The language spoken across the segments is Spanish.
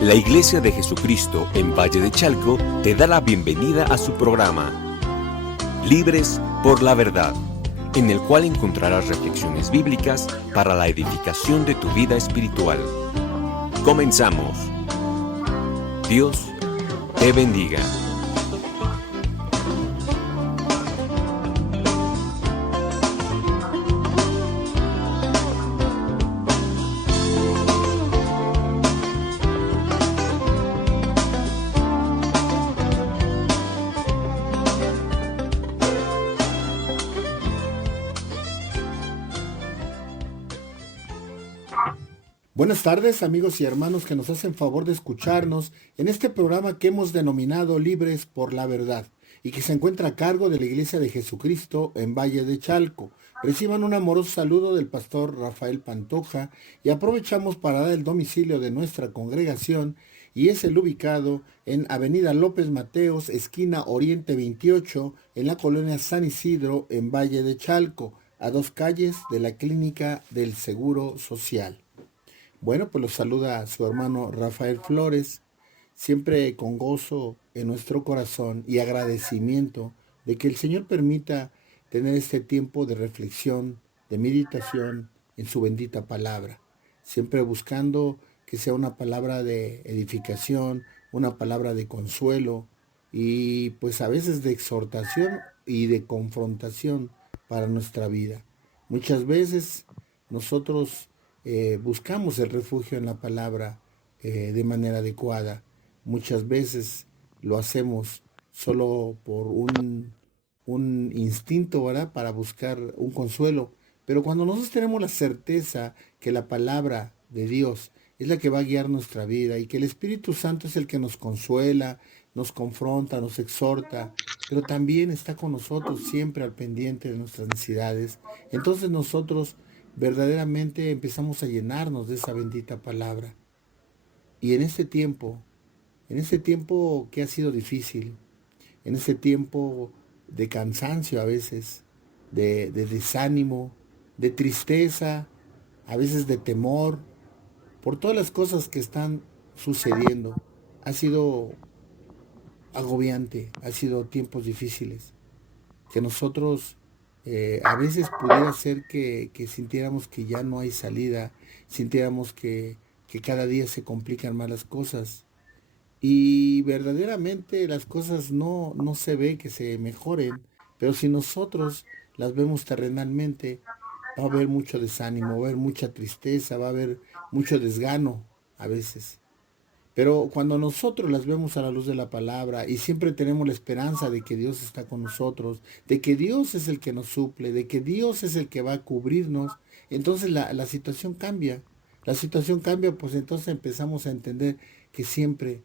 La Iglesia de Jesucristo en Valle de Chalco te da la bienvenida a su programa, Libres por la Verdad, en el cual encontrarás reflexiones bíblicas para la edificación de tu vida espiritual. Comenzamos. Dios te bendiga. Buenas tardes, amigos y hermanos que nos hacen favor de escucharnos en este programa que hemos denominado Libres por la Verdad y que se encuentra a cargo de la Iglesia de Jesucristo en Valle de Chalco. Reciban un amoroso saludo del pastor Rafael Pantoja y aprovechamos para dar el domicilio de nuestra congregación y es el ubicado en Avenida López Mateos, esquina Oriente 28, en la colonia San Isidro, en Valle de Chalco, a 2 calles de la Clínica del Seguro Social. Bueno, pues los saluda su hermano Rafael Flores, siempre con gozo en nuestro corazón y agradecimiento de que el Señor permita tener este tiempo de reflexión, de meditación en su bendita palabra, siempre buscando que sea una palabra de edificación, una palabra de consuelo y pues a veces de exhortación y de confrontación para nuestra vida. Muchas veces nosotros buscamos el refugio en la palabra de manera adecuada. Muchas veces lo hacemos solo por un instinto, ¿verdad? Para buscar un consuelo. Pero cuando nosotros tenemos la certeza que la palabra de Dios es la que va a guiar nuestra vida y que el Espíritu Santo es el que nos consuela, nos confronta, nos exhorta, pero también está con nosotros siempre al pendiente de nuestras necesidades, entonces nosotros verdaderamente empezamos a llenarnos de esa bendita palabra. Y en este tiempo que ha sido difícil, en este tiempo de cansancio a veces, de desánimo, de tristeza, a veces de temor, por todas las cosas que están sucediendo, ha sido agobiante, ha sido tiempos difíciles, que nosotros a veces pudiera ser que sintiéramos que ya no hay salida, sintiéramos que cada día se complican más las cosas y verdaderamente las cosas no se ve que se mejoren, pero si nosotros las vemos terrenalmente, va a haber mucho desánimo, va a haber mucha tristeza, va a haber mucho desgano a veces. Pero cuando nosotros las vemos a la luz de la palabra y siempre tenemos la esperanza de que Dios está con nosotros, de que Dios es el que nos suple, de que Dios es el que va a cubrirnos, entonces la situación cambia. La situación cambia, pues entonces empezamos a entender que siempre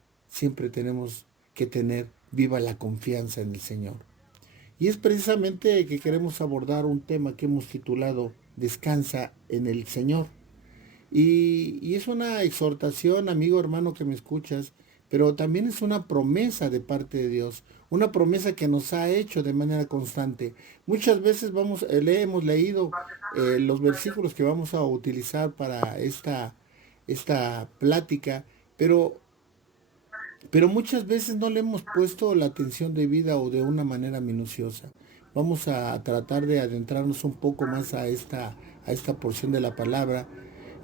tenemos que tener viva la confianza en el Señor. Y es precisamente que queremos abordar un tema que hemos titulado Descansa en el Señor. Y es una exhortación, amigo hermano que me escuchas, pero también es una promesa de parte de Dios, una promesa que nos ha hecho de manera constante. Muchas veces le hemos leído los versículos que vamos a utilizar para esta plática, pero, pero muchas veces no le hemos puesto la atención debida o de una manera minuciosa. Vamos a tratar de adentrarnos un poco más a esta porción de la palabra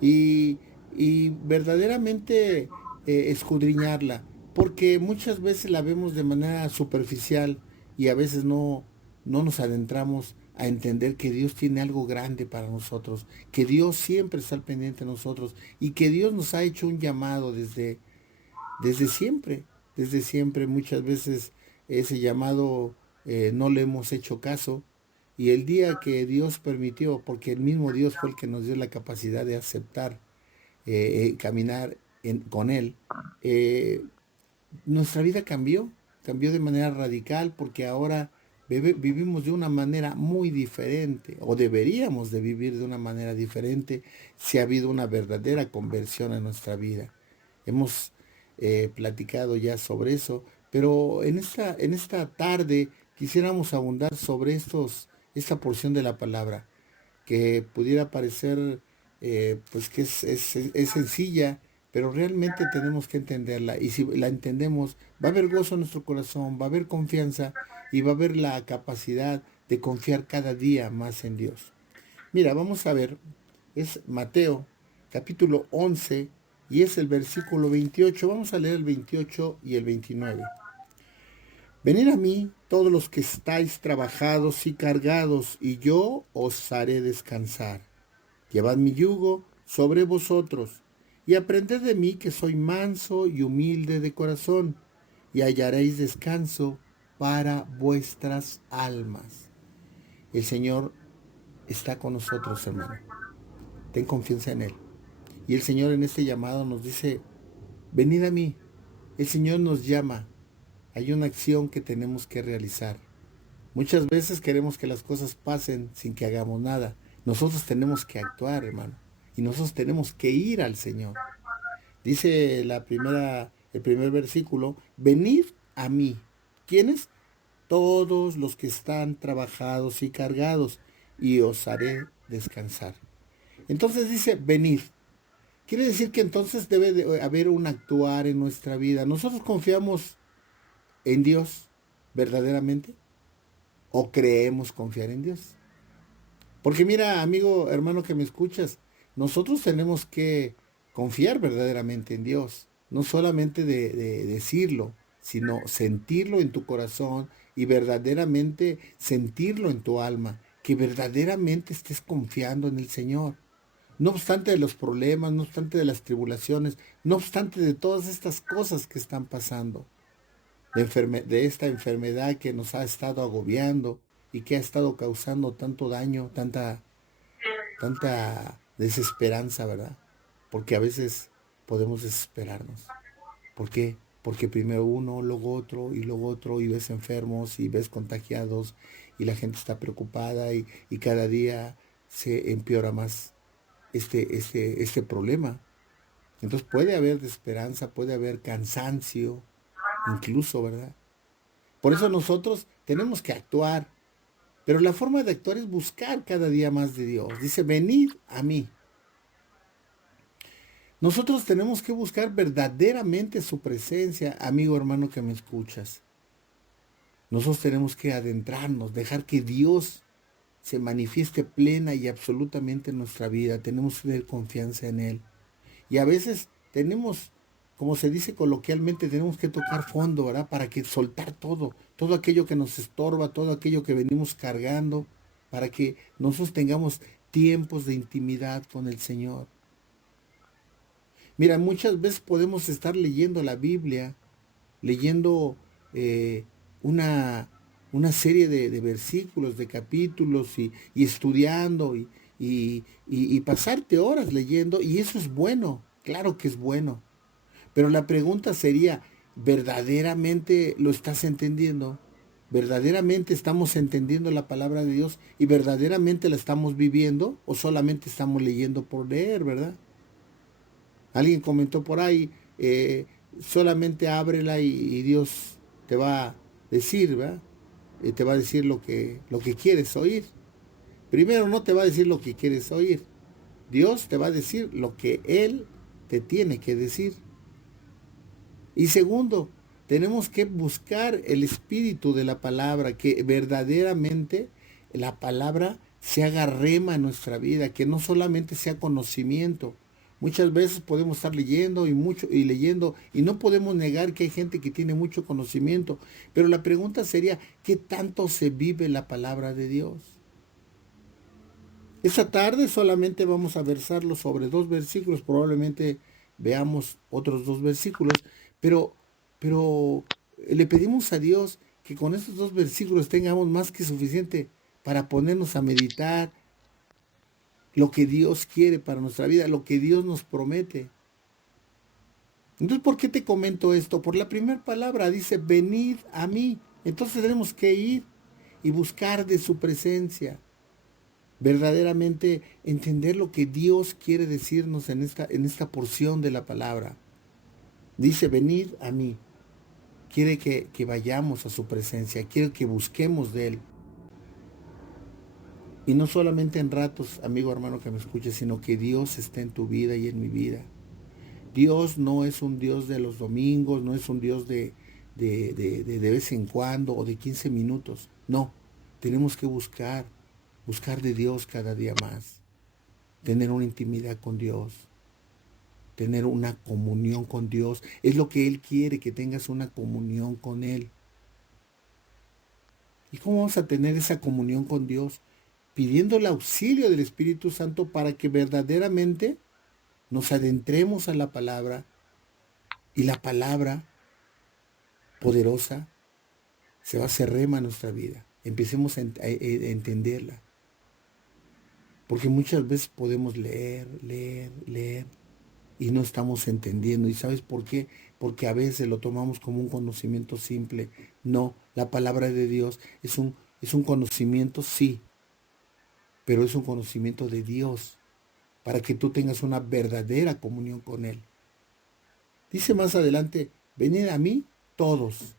y, y verdaderamente escudriñarla, porque muchas veces la vemos de manera superficial y a veces no nos adentramos a entender que Dios tiene algo grande para nosotros, que Dios siempre está al pendiente de nosotros y que Dios nos ha hecho un llamado desde siempre, muchas veces ese llamado no le hemos hecho caso y el día que Dios permitió, porque el mismo Dios fue el que nos dio la capacidad de aceptar, caminar con Él, eh, nuestra vida cambió de manera radical porque ahora vivimos de una manera muy diferente o deberíamos de vivir de una manera diferente si ha habido una verdadera conversión en nuestra vida. Hemos platicado ya sobre eso, pero en esta tarde quisiéramos abundar sobre esta porción de la palabra que pudiera parecer pues que es sencilla, pero realmente tenemos que entenderla. Y si la entendemos, va a haber gozo en nuestro corazón, va a haber confianza y va a haber la capacidad de confiar cada día más en Dios. Mira, vamos a ver, es Mateo capítulo 11 y es el versículo 28. Vamos a leer el 28 y el 29. Venid a mí todos los que estáis trabajados y cargados, y yo os haré descansar. Llevad mi yugo sobre vosotros, y aprended de mí que soy manso y humilde de corazón, y hallaréis descanso para vuestras almas. El Señor está con nosotros, hermano. Ten confianza en Él. Y el Señor en este llamado nos dice, venid a mí. El Señor nos llama. Hay una acción que tenemos que realizar. Muchas veces queremos que las cosas pasen sin que hagamos nada. Nosotros tenemos que actuar, hermano. Y nosotros tenemos que ir al Señor. Dice el primer versículo, venid a mí. ¿Quiénes? Todos los que están trabajados y cargados, y os haré descansar. Entonces dice, venid. Quiere decir que entonces debe de haber un actuar en nuestra vida. Nosotros confiamos en Dios verdaderamente o creemos confiar en Dios. Porque mira, amigo, hermano que me escuchas, nosotros tenemos que confiar verdaderamente en Dios. No solamente de decirlo, sino sentirlo en tu corazón y verdaderamente sentirlo en tu alma, que verdaderamente estés confiando en el Señor. No obstante de los problemas, no obstante de las tribulaciones, no obstante de todas estas cosas que están pasando, de esta enfermedad que nos ha estado agobiando y que ha estado causando tanto daño, tanta desesperanza, ¿verdad? Porque a veces podemos desesperarnos. ¿Por qué? Porque primero uno, luego otro, y ves enfermos y ves contagiados y la gente está preocupada y cada día se empeora más este problema. Entonces puede haber desesperanza, puede haber cansancio, incluso, ¿verdad? Por eso nosotros tenemos que actuar, pero la forma de actuar es buscar cada día más de Dios. Dice, venid a mí. Nosotros tenemos que buscar verdaderamente su presencia, amigo hermano que me escuchas. Nosotros tenemos que adentrarnos, dejar que Dios se manifieste plena y absolutamente en nuestra vida. Tenemos que tener confianza en Él. Y a veces tenemos, como se dice coloquialmente, tenemos que tocar fondo, ¿verdad? Para que soltar todo aquello que nos estorba, todo aquello que venimos cargando, para que nosotros tengamos tiempos de intimidad con el Señor. Mira, muchas veces podemos estar leyendo la Biblia, leyendo una, una serie de versículos, de capítulos y estudiando y pasarte horas leyendo, y eso es bueno, claro que es bueno. Pero la pregunta sería, ¿verdaderamente lo estás entendiendo? ¿Verdaderamente estamos entendiendo la palabra de Dios y verdaderamente la estamos viviendo o solamente estamos leyendo por leer, ¿verdad? Alguien comentó por ahí, solamente ábrela y Dios te va a decir, ¿verdad? Te va a decir lo que quieres oír. Primero, no te va a decir lo que quieres oír. Dios te va a decir lo que Él te tiene que decir. Y segundo, tenemos que buscar el espíritu de la palabra, que verdaderamente la palabra se haga rema en nuestra vida, que no solamente sea conocimiento. Muchas veces podemos estar leyendo y leyendo y no podemos negar que hay gente que tiene mucho conocimiento, pero la pregunta sería, ¿qué tanto se vive la palabra de Dios? Esta tarde solamente vamos a versarlo sobre 2 versículos, probablemente veamos otros 2 versículos, pero le pedimos a Dios que con estos 2 versículos tengamos más que suficiente para ponernos a meditar lo que Dios quiere para nuestra vida, lo que Dios nos promete. Entonces, ¿por qué te comento esto? Por la primera palabra dice, venid a mí. Entonces tenemos que ir y buscar de su presencia. Verdaderamente entender lo que Dios quiere decirnos en esta porción de la palabra. Dice, venid a mí. Quiere que vayamos a su presencia, quiere que busquemos de Él. Y no solamente en ratos, amigo hermano que me escuches, sino que Dios esté en tu vida y en mi vida. Dios no es un Dios de los domingos, no es un Dios de vez en cuando o de 15 minutos. No, tenemos que buscar de Dios cada día más, tener una intimidad con Dios, tener una comunión con Dios. Es lo que Él quiere, que tengas una comunión con Él. ¿Y cómo vamos a tener esa comunión con Dios? Pidiendo el auxilio del Espíritu Santo para que verdaderamente nos adentremos a la palabra y la palabra poderosa se va a hacer rema en nuestra vida. Empecemos a entenderla. Porque muchas veces podemos leer y no estamos entendiendo. ¿Y sabes por qué? Porque a veces lo tomamos como un conocimiento simple. No, la palabra de Dios es un conocimiento, sí, pero es un conocimiento de Dios para que tú tengas una verdadera comunión con Él. Dice más adelante, venid a mí todos.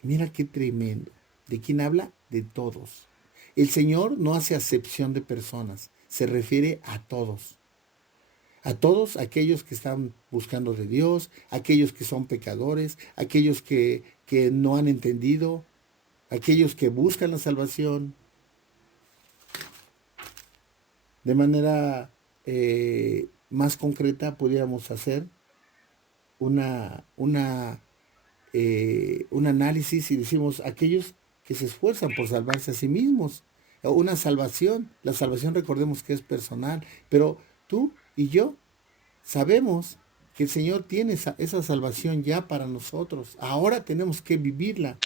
Mira qué tremendo. ¿De quién habla? De todos. El Señor no hace acepción de personas, se refiere a todos. A todos aquellos que están buscando de Dios, aquellos que son pecadores, aquellos que no han entendido, aquellos que buscan la salvación. De manera más concreta, podríamos hacer un análisis y decimos aquellos que se esfuerzan por salvarse a sí mismos. Una salvación, la salvación recordemos que es personal, pero tú y yo sabemos que el Señor tiene esa salvación ya para nosotros. Ahora tenemos que vivirla.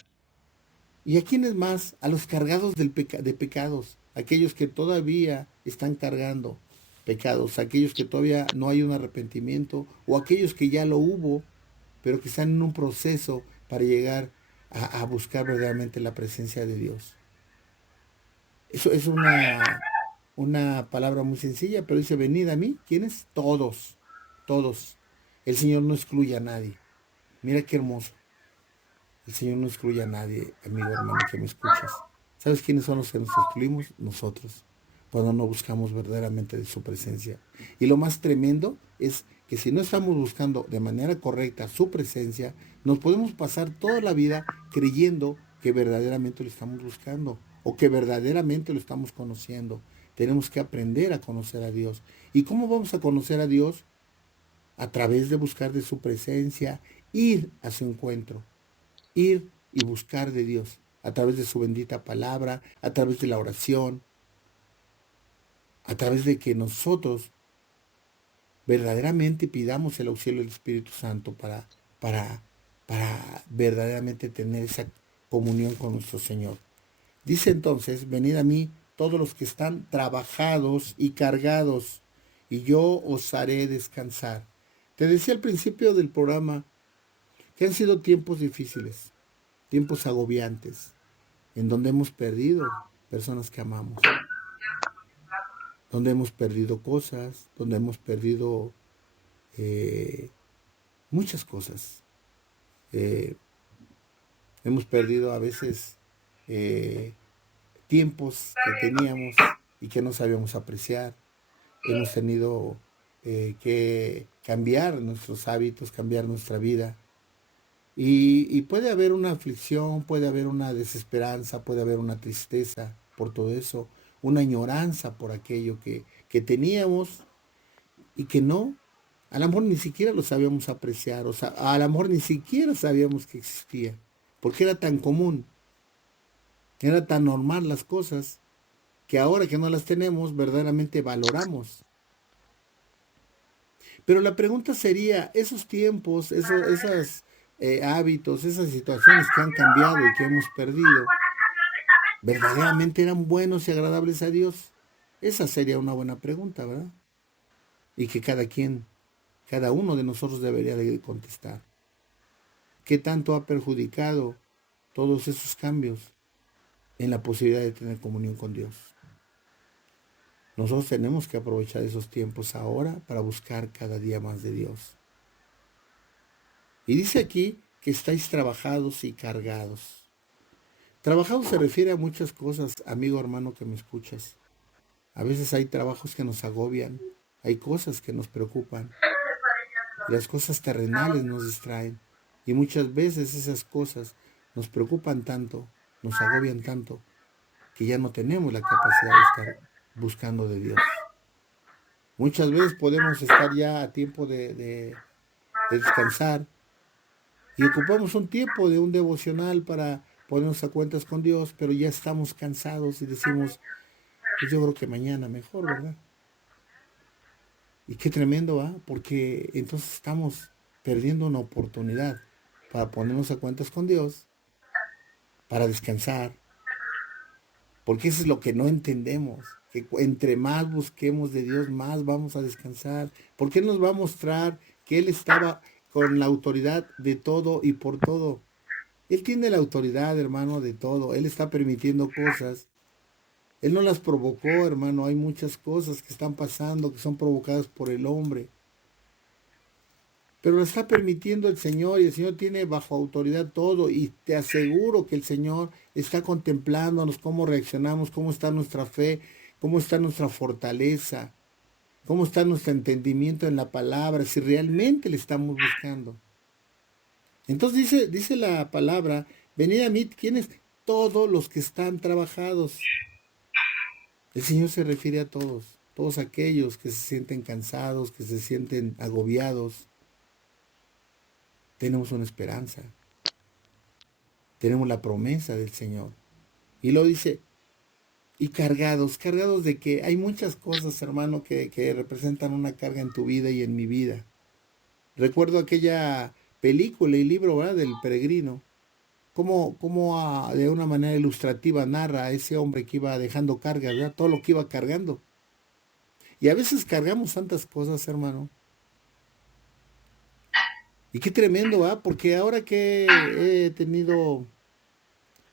¿Y a quiénes más? A los cargados de pecados, aquellos que todavía están cargando pecados, aquellos que todavía no hay un arrepentimiento, o aquellos que ya lo hubo, pero que están en un proceso para llegar a buscar verdaderamente la presencia de Dios. Eso es una palabra muy sencilla, pero dice, venid a mí. ¿Quiénes? Todos, todos. El Señor no excluye a nadie. Mira qué hermoso. El Señor no excluye a nadie, amigo, hermano, que me escuchas. ¿Sabes quiénes son los que nos excluimos? Nosotros, cuando no buscamos verdaderamente de su presencia. Y lo más tremendo es que si no estamos buscando de manera correcta su presencia, nos podemos pasar toda la vida creyendo que verdaderamente lo estamos buscando o que verdaderamente lo estamos conociendo. Tenemos que aprender a conocer a Dios. ¿Y cómo vamos a conocer a Dios? A través de buscar de su presencia, ir a su encuentro, ir y buscar de Dios, a través de su bendita palabra, a través de la oración, a través de que nosotros verdaderamente pidamos el auxilio del Espíritu Santo para verdaderamente tener esa comunión con nuestro Señor. Dice entonces, venid a mí todos los que están trabajados y cargados, y yo os haré descansar. Te decía al principio del programa que han sido tiempos difíciles, tiempos agobiantes, en donde hemos perdido personas que amamos, donde hemos perdido cosas, donde hemos perdido muchas cosas. Hemos perdido a veces tiempos que teníamos y que no sabíamos apreciar. Hemos tenido que cambiar nuestros hábitos, cambiar nuestra vida. Y puede haber una aflicción, puede haber una desesperanza, puede haber una tristeza por todo eso, una añoranza por aquello que teníamos y que no, a lo mejor ni siquiera lo sabíamos apreciar, o sea, a lo mejor ni siquiera sabíamos que existía, porque era tan común, era tan normal las cosas, que ahora que no las tenemos, verdaderamente valoramos. Pero la pregunta sería, esos tiempos, esos hábitos, esas situaciones que han cambiado y que hemos perdido, ¿verdaderamente eran buenos y agradables a Dios? Esa sería una buena pregunta, ¿verdad? Y que cada uno de nosotros debería de contestar. ¿Qué tanto ha perjudicado todos esos cambios en la posibilidad de tener comunión con Dios? Nosotros tenemos que aprovechar esos tiempos ahora para buscar cada día más de Dios. Y dice aquí que estáis trabajados y cargados. Trabajados se refiere a muchas cosas, amigo hermano que me escuchas. A veces hay trabajos que nos agobian, hay cosas que nos preocupan. y las cosas terrenales nos distraen. Y muchas veces esas cosas nos preocupan tanto, nos agobian tanto, que ya no tenemos la capacidad de estar buscando de Dios. Muchas veces podemos estar ya a tiempo de descansar y ocupamos un tiempo de un devocional para ponernos a cuentas con Dios, pero ya estamos cansados y decimos, pues yo creo que mañana mejor, ¿verdad? Y qué tremendo, ¿ah? Porque entonces estamos perdiendo una oportunidad para ponernos a cuentas con Dios, para descansar, porque eso es lo que no entendemos, que entre más busquemos de Dios, más vamos a descansar, porque Él nos va a mostrar que Él estaba con la autoridad de todo y por todo. Él tiene la autoridad, hermano, de todo. Él está permitiendo cosas. Él no las provocó, hermano. Hay muchas cosas que están pasando, que son provocadas por el hombre. Pero lo está permitiendo el Señor y el Señor tiene bajo autoridad todo. Y te aseguro que el Señor está contemplándonos cómo reaccionamos, cómo está nuestra fe, cómo está nuestra fortaleza, cómo está nuestro entendimiento en la palabra, si realmente le estamos buscando. Entonces dice la palabra, venid a mí, ¿quiénes? Todos los que están trabajados. El Señor se refiere a todos, todos aquellos que se sienten cansados, que se sienten agobiados. Tenemos una esperanza, tenemos la promesa del Señor. Y lo dice, y cargados, cargados de que hay muchas cosas, hermano, que representan una carga en tu vida y en mi vida. Recuerdo aquella película y libro, ¿verdad? Del peregrino. Cómo de una manera ilustrativa narra a ese hombre que iba dejando cargas, ¿verdad? Todo lo que iba cargando. Y a veces cargamos tantas cosas, hermano. Y qué tremendo, ¿ah? Porque ahora que he tenido,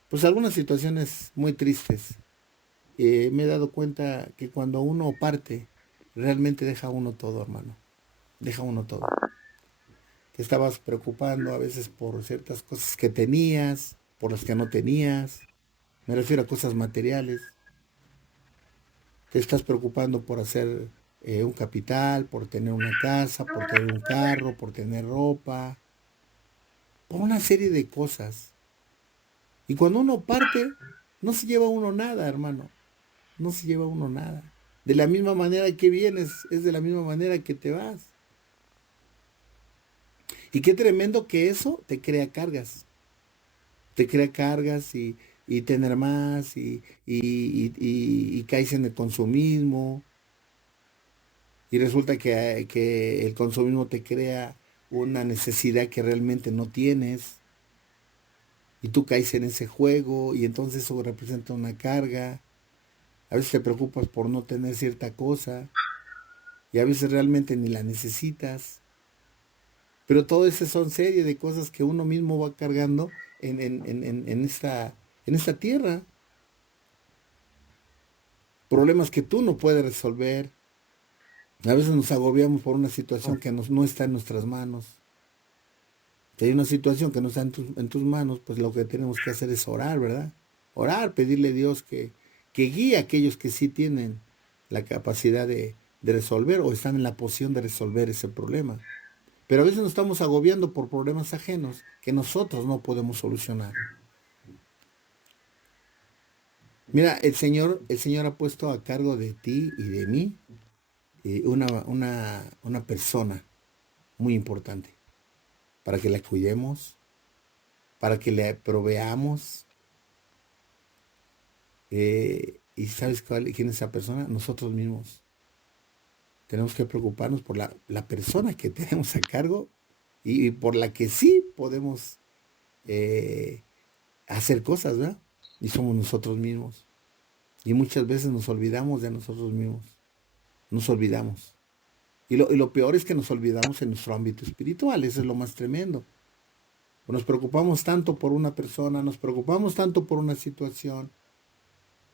pues algunas situaciones muy tristes, me he dado cuenta que cuando uno parte, realmente deja uno todo, hermano. Deja uno todo. Te estabas preocupando a veces por ciertas cosas que tenías, por las que no tenías. Me refiero a cosas materiales. Te estás preocupando por hacer un capital, por tener una casa, por tener un carro, por tener ropa, por una serie de cosas. Y cuando uno parte, no se lleva uno nada, hermano. No se lleva uno nada. De la misma manera que vienes, es de la misma manera que te vas. Y qué tremendo que eso te crea cargas. Te crea cargas y tener más y caes en el consumismo. Y resulta que el consumismo te crea una necesidad que realmente no tienes. Y tú caes en ese juego y entonces eso representa una carga. A veces te preocupas por no tener cierta cosa y a veces realmente ni la necesitas. Pero todo eso son serie de cosas que uno mismo va cargando en esta tierra. Problemas que tú no puedes resolver. A veces nos agobiamos por una situación que no está en nuestras manos. Si hay una situación que no está en tus manos, pues lo que tenemos que hacer es orar, ¿verdad? Orar, pedirle a Dios que guíe a aquellos que sí tienen la capacidad de resolver o están en la posición de resolver ese problema. Pero a veces nos estamos agobiando por problemas ajenos que nosotros no podemos solucionar. Mira, el Señor ha puesto a cargo de ti y de mí una persona muy importante para que la cuidemos, para que le proveamos. ¿Y sabes quién es esa persona? Nosotros mismos. Tenemos que preocuparnos por la persona que tenemos a cargo y por la que sí podemos eh, hacer cosas, ¿verdad? Y somos nosotros mismos. Y muchas veces nos olvidamos de nosotros mismos. Nos olvidamos. Y lo peor es que nos olvidamos en nuestro ámbito espiritual. Eso es lo más tremendo. Nos preocupamos tanto por una persona, nos preocupamos tanto por una situación,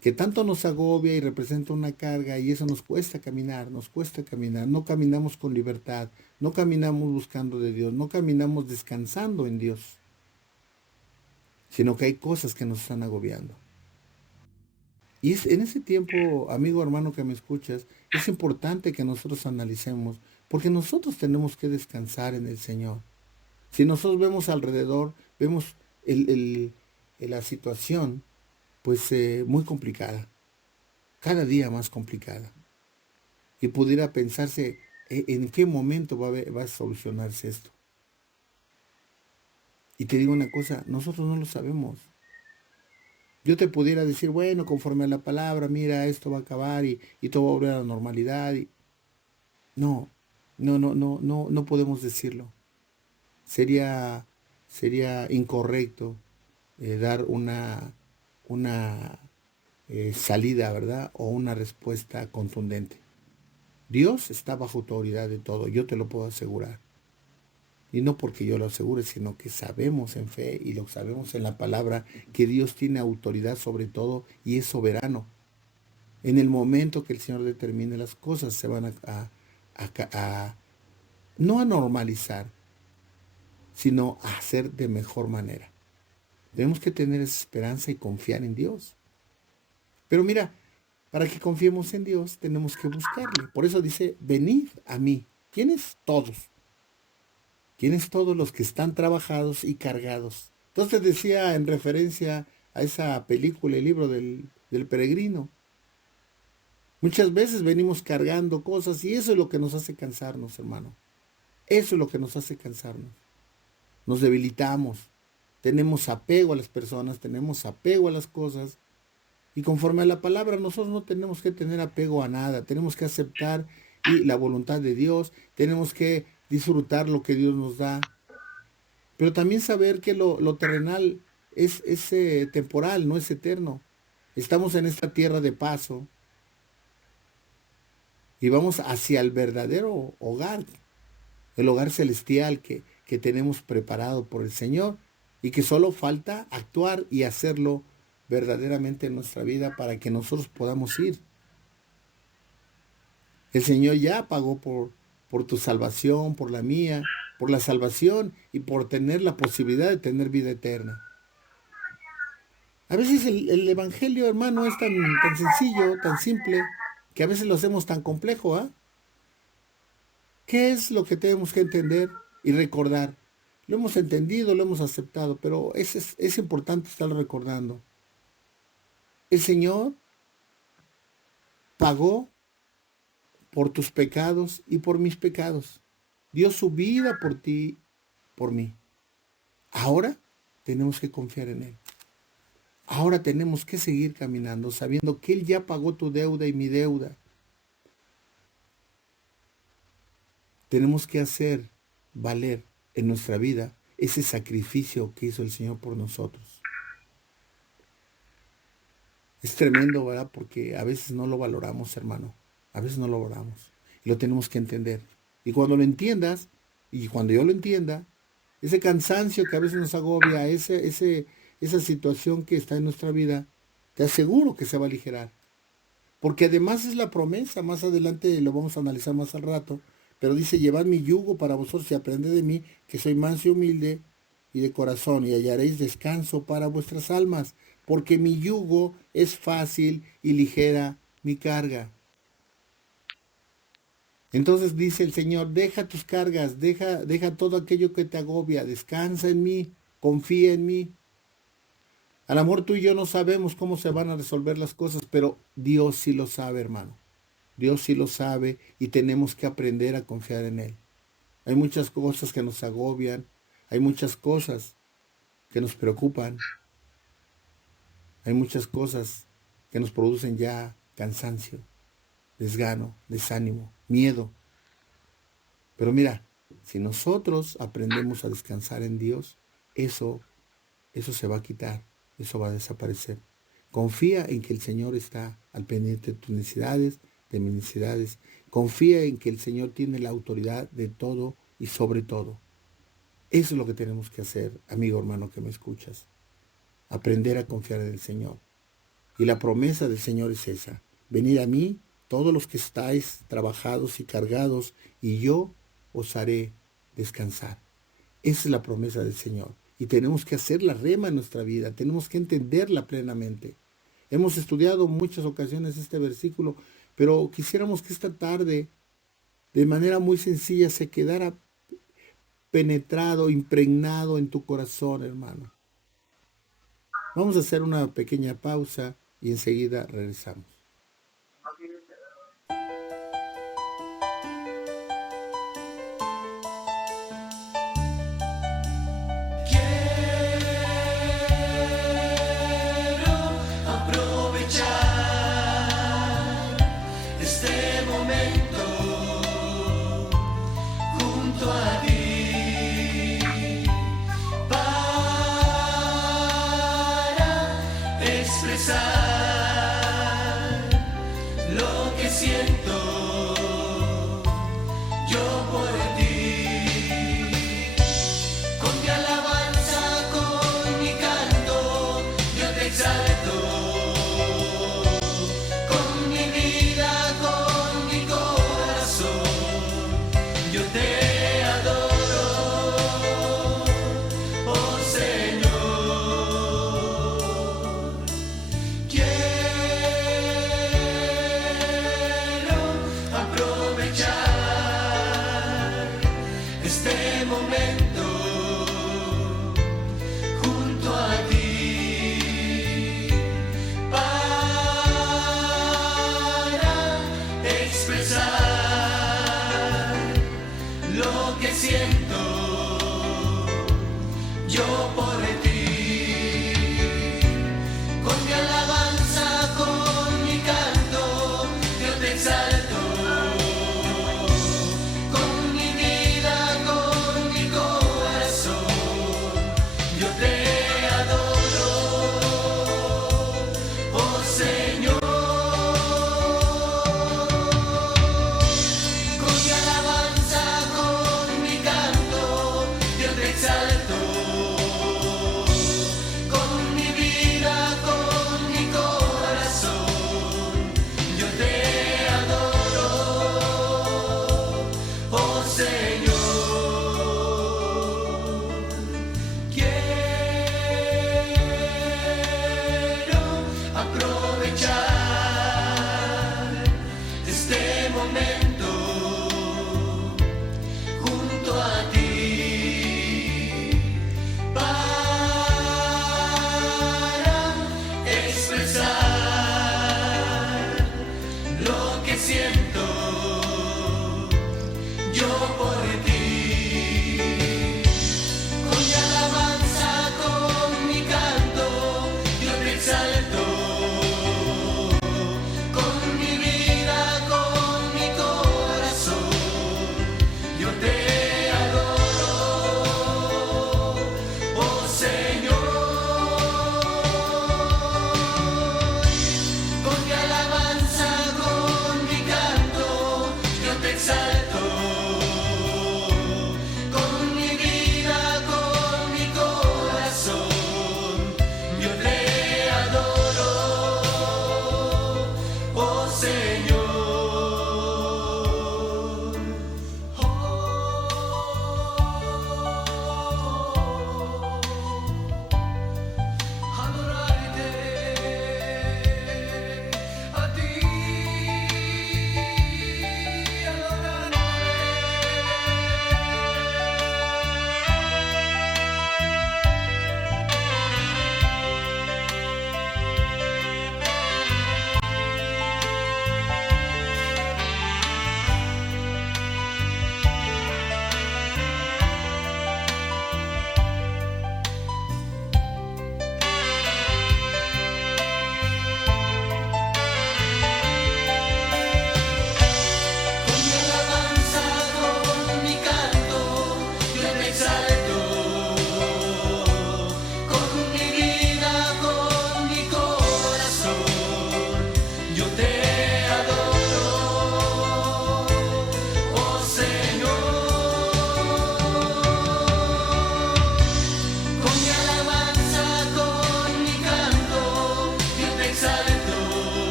que tanto nos agobia y representa una carga y eso nos cuesta caminar, no caminamos con libertad, no caminamos buscando de Dios, no caminamos descansando en Dios, sino que hay cosas que nos están agobiando. En ese tiempo, amigo hermano que me escuchas, es importante que nosotros analicemos, Porque nosotros tenemos que descansar en el Señor. Si nosotros vemos alrededor, vemos la situación, pues muy complicada, cada día más complicada. Y pudiera pensarse en qué momento va a solucionarse esto. Y te digo una cosa, nosotros no lo sabemos. Yo te pudiera decir, bueno, conforme a la palabra, mira, esto va a acabar y todo va a volver a la normalidad. No, no podemos decirlo. Sería, sería incorrecto dar una salida, ¿verdad? O una respuesta contundente. Dios está bajo autoridad de todo, yo te lo puedo asegurar. Y no porque yo lo asegure, sino que sabemos en fe y lo sabemos en la palabra que Dios tiene autoridad sobre todo y es soberano. En el momento que el Señor determine las cosas se van a no a normalizar, sino a hacer de mejor manera. Tenemos que tener esa esperanza y confiar en Dios. Pero mira, para que confiemos en Dios tenemos que buscarle. Por eso dice, venid a mí. ¿Quiénes? Todos. ¿Quiénes? Todos los que están trabajados y cargados. Entonces decía en referencia a esa película, el libro del peregrino. Muchas veces venimos cargando cosas y eso es lo que nos hace cansarnos, hermano. Eso es lo que nos hace cansarnos. Nos debilitamos. Tenemos apego a las personas, tenemos apego a las cosas. Y conforme a la palabra, nosotros no tenemos que tener apego a nada. Tenemos que aceptar la voluntad de Dios. Tenemos que disfrutar lo que Dios nos da. Pero también saber que lo terrenal es temporal, no es eterno. Estamos en esta tierra de paso y vamos hacia el verdadero hogar, el hogar celestial que tenemos preparado por el Señor y que solo falta actuar y hacerlo verdaderamente en nuestra vida para que nosotros podamos ir. El Señor ya pagó por tu salvación, por la mía, por la salvación y por tener la posibilidad de tener vida eterna. A veces el Evangelio, hermano, es tan sencillo, tan simple, que a veces lo hacemos tan complejo, ¿ah? ¿Qué es lo que tenemos que entender y recordar? Lo hemos entendido, lo hemos aceptado, pero es importante estarlo recordando. El Señor pagó por tus pecados y por mis pecados. Dio su vida por ti, por mí. Ahora tenemos que confiar en Él. Ahora tenemos que seguir caminando sabiendo que Él ya pagó tu deuda y mi deuda. Tenemos que hacer valer en nuestra vida ese sacrificio que hizo el Señor por nosotros. Es tremendo, ¿verdad? Porque a veces no lo valoramos, hermano. A veces no lo valoramos. Y lo tenemos que entender. Y cuando lo entiendas, y cuando yo lo entienda, ese cansancio que a veces nos agobia, esa situación que está en nuestra vida, te aseguro que se va a aligerar. Porque además es la promesa, más adelante lo vamos a analizar más al rato, pero dice, llevad mi yugo para vosotros y aprended de mí, que soy manso y humilde y de corazón, y hallaréis descanso para vuestras almas, porque mi yugo es fácil y ligera mi carga. Entonces dice el Señor, deja tus cargas, deja todo aquello que te agobia, descansa en mí, confía en mí. A lo mejor tú y yo no sabemos cómo se van a resolver las cosas, pero Dios sí lo sabe, hermano. Dios sí lo sabe y tenemos que aprender a confiar en Él. Hay muchas cosas que nos agobian, hay muchas cosas que nos preocupan, hay muchas cosas que nos producen ya cansancio, desgano, desánimo, miedo. Pero mira, si nosotros aprendemos a descansar en Dios, eso se va a quitar, eso va a desaparecer. Confía en que el Señor está al pendiente de tus necesidades, de mis necesidades. Confía en que el Señor tiene la autoridad de todo y sobre todo. Eso es lo que tenemos que hacer, amigo hermano que me escuchas. Aprender a confiar en el Señor. Y la promesa del Señor es esa. Venid a mí, todos los que estáis trabajados y cargados, y yo os haré descansar. Esa es la promesa del Señor. Y tenemos que hacerla rema en nuestra vida. Tenemos que entenderla plenamente. Hemos estudiado en muchas ocasiones este versículo, pero quisiéramos que esta tarde de manera muy sencilla se quedara penetrado, impregnado en tu corazón, hermano. Vamos a hacer una pequeña pausa y enseguida regresamos.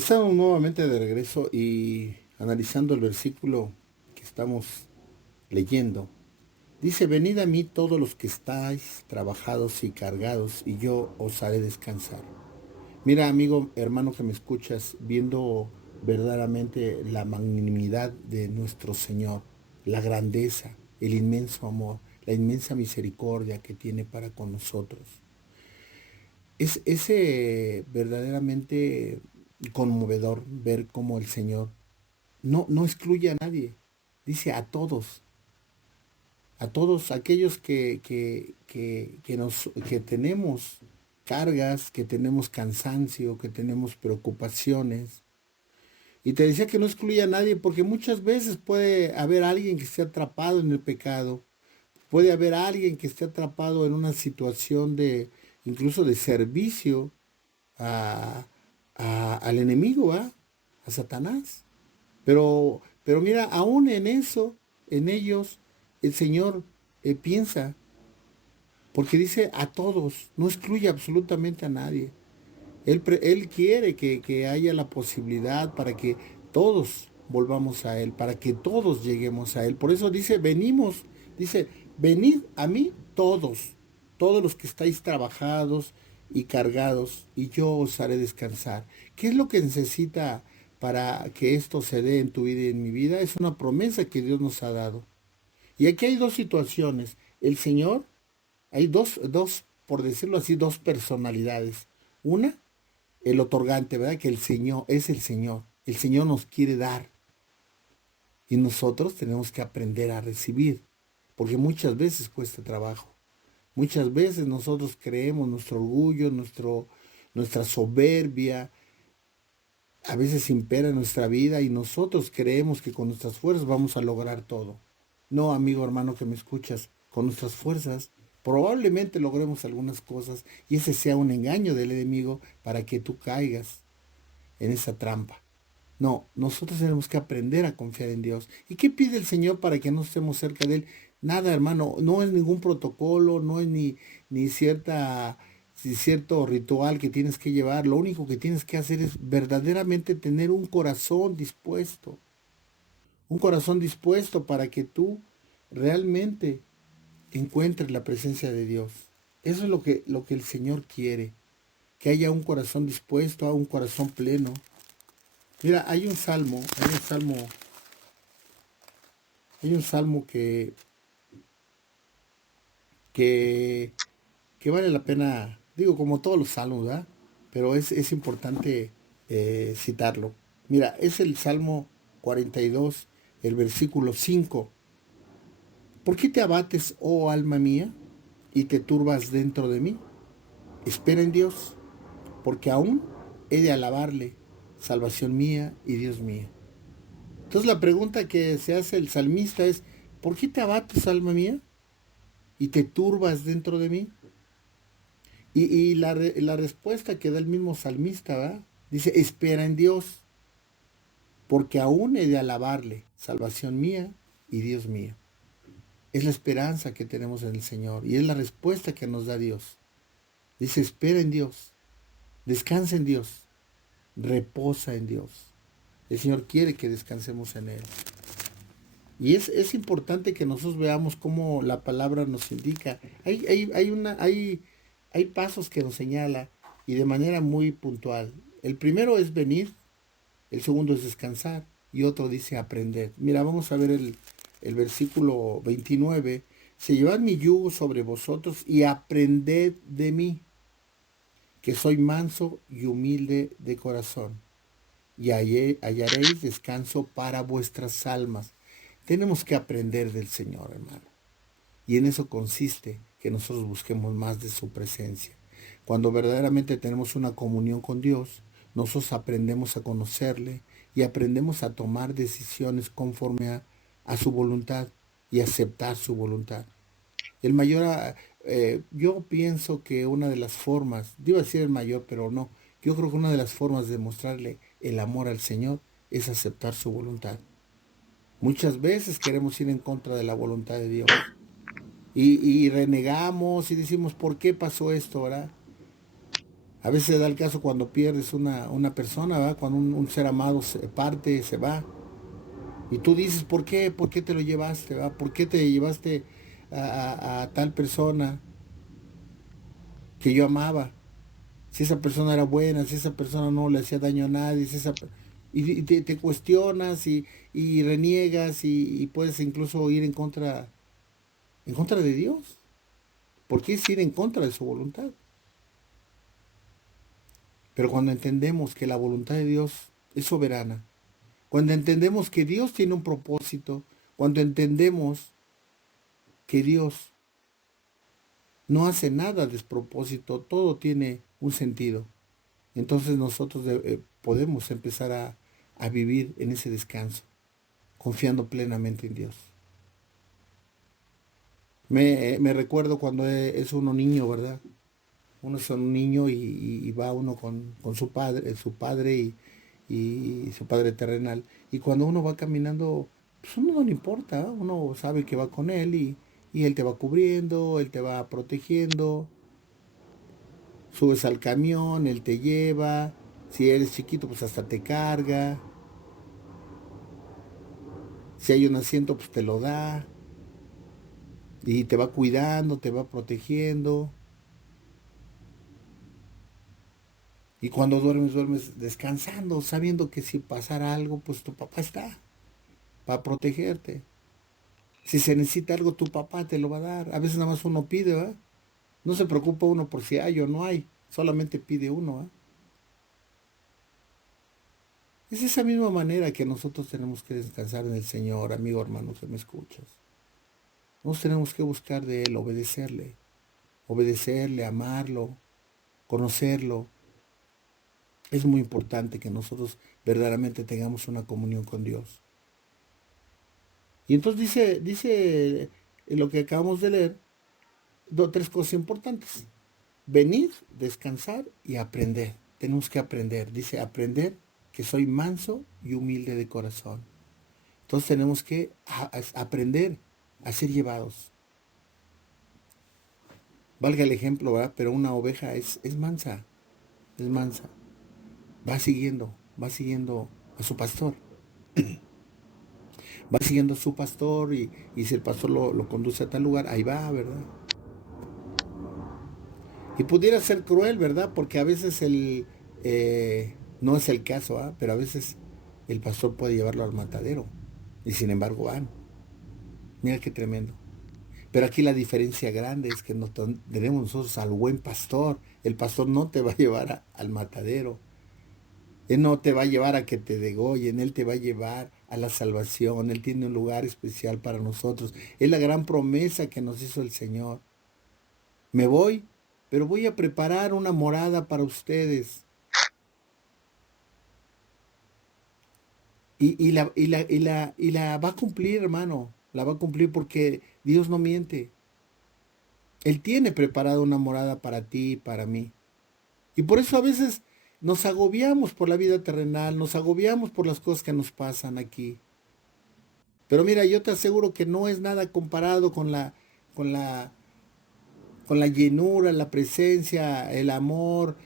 Estamos nuevamente de regreso y analizando el versículo que estamos leyendo. Dice, venid a mí todos los que estáis trabajados y cargados, y yo os haré descansar. Mira, amigo, hermano que me escuchas, viendo verdaderamente la magnanimidad de nuestro Señor, la grandeza, el inmenso amor, la inmensa misericordia que tiene para con nosotros. Es ese verdaderamente conmovedor ver cómo el Señor no excluye a nadie, dice a todos aquellos que tenemos cargas, que tenemos cansancio, que tenemos preocupaciones. Y te decía que no excluye a nadie porque muchas veces puede haber alguien que esté atrapado en el pecado, puede haber alguien que esté atrapado en una situación de incluso de servicio a, al enemigo, ¿ah? A Satanás. Pero mira, aún en eso, en ellos, el Señor piensa, porque dice a todos, no excluye absolutamente a nadie. Él quiere que haya la posibilidad para que todos volvamos a Él, para que todos lleguemos a Él. Por eso dice, venimos, dice, venid a mí todos los que estáis trabajados y cargados, y yo os haré descansar. ¿Qué es lo que necesita para que esto se dé en tu vida y en mi vida? Es una promesa que Dios nos ha dado. Y aquí hay dos situaciones. El Señor, hay por decirlo así, dos personalidades. Una, el otorgante, ¿verdad? Que el Señor es el Señor. El Señor nos quiere dar y nosotros tenemos que aprender a recibir, porque muchas veces cuesta trabajo. Muchas veces nosotros creemos nuestro orgullo, nuestra soberbia, a veces impera en nuestra vida y nosotros creemos que con nuestras fuerzas vamos a lograr todo. No, amigo hermano que me escuchas, con nuestras fuerzas probablemente logremos algunas cosas y ese sea un engaño del enemigo para que tú caigas en esa trampa. No, nosotros tenemos que aprender a confiar en Dios. ¿Y qué pide el Señor para que no estemos cerca de Él? Nada, hermano, no es ningún protocolo, no es ni cierto ritual que tienes que llevar. Lo único que tienes que hacer es verdaderamente tener un corazón dispuesto para que tú realmente encuentres la presencia de Dios. Eso es lo que el Señor quiere, que haya un corazón dispuesto, a un corazón pleno. Mira, hay un salmo que, que vale la pena, digo, como todos los salmos, ¿verdad? Pero es importante citarlo. Mira, es el Salmo 42, el versículo 5. ¿Por qué te abates, oh alma mía, y te turbas dentro de mí? Espera en Dios, porque aún he de alabarle, salvación mía y Dios mío. Entonces la pregunta que se hace el salmista es, ¿por qué te abates, alma mía, y te turbas dentro de mí? La respuesta que da el mismo salmista, ¿va? Dice, espera en Dios, porque aún he de alabarle, salvación mía y Dios mío. Es la esperanza que tenemos en el Señor y es la respuesta que nos da Dios. Dice, espera en Dios, descansa en Dios, reposa en Dios. El Señor quiere que descansemos en Él. Y es importante que nosotros veamos cómo la palabra nos indica. Hay pasos que nos señala y de manera muy puntual. El primero es venir, el segundo es descansar y otro dice aprender. Mira, vamos a ver el versículo 29. Se llevad mi yugo sobre vosotros y aprended de mí, que soy manso y humilde de corazón, y hallaréis descanso para vuestras almas. Tenemos que aprender del Señor, hermano. Y en eso consiste que nosotros busquemos más de su presencia. Cuando verdaderamente tenemos una comunión con Dios, nosotros aprendemos a conocerle y aprendemos a tomar decisiones conforme a su voluntad y aceptar su voluntad. El mayor, yo pienso que una de las formas, iba a decir el mayor, pero no, yo creo que una de las formas de mostrarle el amor al Señor es aceptar su voluntad. Muchas veces queremos ir en contra de la voluntad de Dios y renegamos y decimos, ¿por qué pasó esto, verdad? A veces da el caso cuando pierdes una persona, ¿verdad? Cuando un ser amado se parte, se va. Y tú dices, ¿por qué? ¿Por qué te lo llevaste? ¿Va? ¿Por qué te llevaste a tal persona que yo amaba? Si esa persona era buena, si esa persona no le hacía daño a nadie, si y te cuestionas y reniegas y puedes incluso ir en contra de Dios. ¿Por qué es ir en contra de su voluntad? Pero cuando entendemos que la voluntad de Dios es soberana, cuando entendemos que Dios tiene un propósito, cuando entendemos que Dios no hace nada a despropósito, todo tiene un sentido. Entonces nosotros podemos empezar a vivir en ese descanso, confiando plenamente en Dios. Me recuerdo cuando es uno niño, ¿verdad? Uno es un niño y va uno con su padre y su padre terrenal. Y cuando uno va caminando, pues uno no le importa, ¿eh? Uno sabe que va con él y él te va cubriendo, él te va protegiendo. Subes al camión, él te lleva. Si eres chiquito, pues hasta te carga. Si hay un asiento, pues te lo da. Y te va cuidando, te va protegiendo. Y cuando duermes, duermes descansando, sabiendo que si pasara algo, pues tu papá está para protegerte. Si se necesita algo, tu papá te lo va a dar. A veces nada más uno pide, ¿verdad? No se preocupa uno por si hay o no hay. Solamente pide uno, ¿verdad? Es esa misma manera que nosotros tenemos que descansar en el Señor, amigo hermano que me escuchas. Nosotros tenemos que buscar de Él, obedecerle, amarlo, conocerlo. Es muy importante que nosotros verdaderamente tengamos una comunión con Dios. Y entonces dice lo que acabamos de leer, tres cosas importantes. Venir, descansar y aprender. Tenemos que aprender. Dice, aprender que soy manso y humilde de corazón. Entonces tenemos que aprender a ser llevados. Valga el ejemplo, ¿verdad? Pero una oveja es mansa, es mansa. Va siguiendo a su pastor. Va siguiendo a su pastor y si el pastor lo conduce a tal lugar, ahí va, ¿verdad? Y pudiera ser cruel, ¿verdad? Porque a veces no es el caso, ¿ah? Pero a veces el pastor puede llevarlo al matadero. Y sin embargo van. Mira qué tremendo. Pero aquí la diferencia grande es que tenemos nosotros al buen pastor. El pastor no te va a llevar al matadero. Él no te va a llevar a que te degollen. Él te va a llevar a la salvación. Él tiene un lugar especial para nosotros. Es la gran promesa que nos hizo el Señor. Me voy, pero voy a preparar una morada para ustedes. Y la va a cumplir, hermano. La va a cumplir porque Dios no miente. Él tiene preparada una morada para ti y para mí. Y por eso a veces nos agobiamos por la vida terrenal, nos agobiamos por las cosas que nos pasan aquí. Pero mira, yo te aseguro que no es nada comparado con la, con la llenura, la presencia, el amor,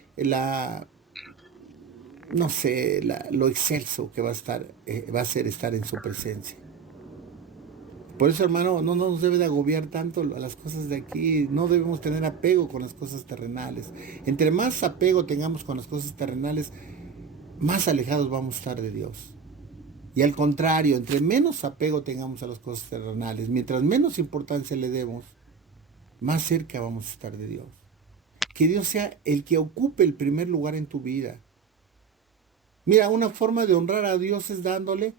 no sé, lo excelso que va a ser estar en su presencia. Por eso, hermano, no nos debe de agobiar tanto a las cosas de aquí. No debemos tener apego con las cosas terrenales. Entre más apego tengamos con las cosas terrenales, más alejados vamos a estar de Dios. Y al contrario, entre menos apego tengamos a las cosas terrenales, mientras menos importancia le demos, más cerca vamos a estar de Dios. Que Dios sea el que ocupe el primer lugar en tu vida. Mira, una forma de honrar a Dios es dándole.